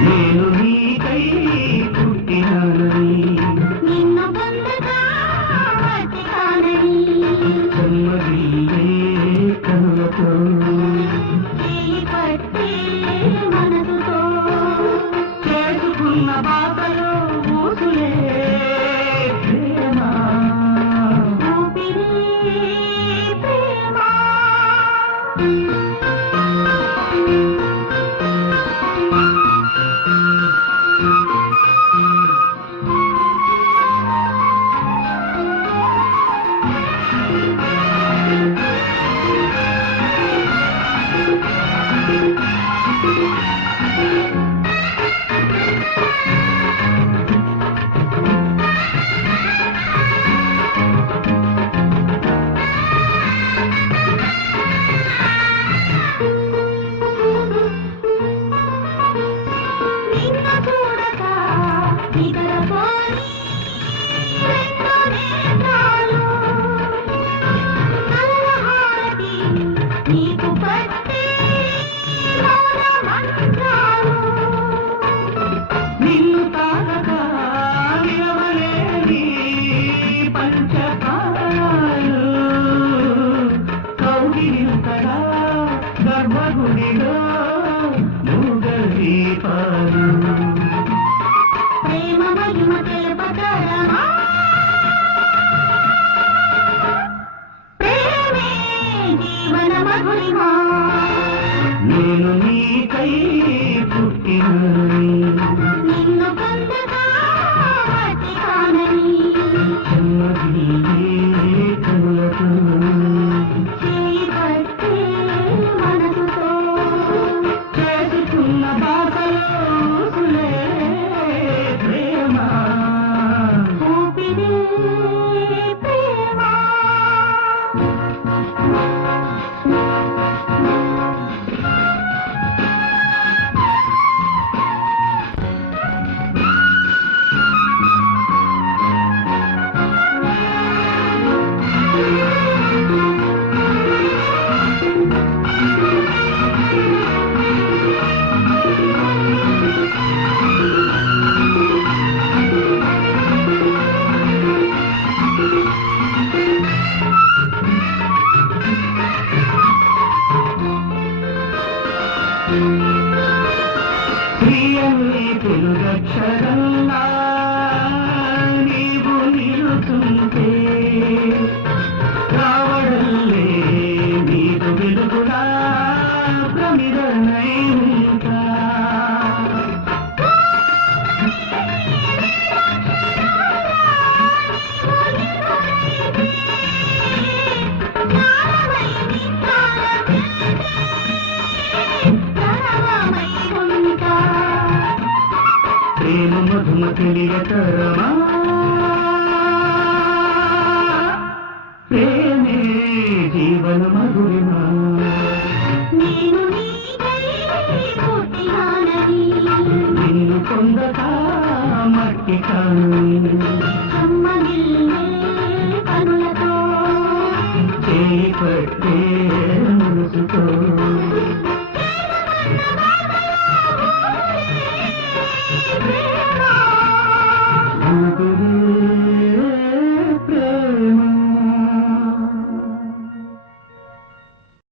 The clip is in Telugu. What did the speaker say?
నేను నీకై పుట్టినానని నిన్ను పొందగా నిన్ను తాకగా నిలవలేని పంచపాలు కౌగిలింతగా గర్భగుడిలో మూగదీపాలు. ప్రేమ మహిమ తెలుపతరమా ప్రేమే జీవన మధురిమా నేను నీకై ప్రియమే నీవు నిలుతుంటే ప్రేమ మధుమతి నిరతరమా ప్రేమే జీవన మధురిమా? నిన్ను పొందక మట్టి I'm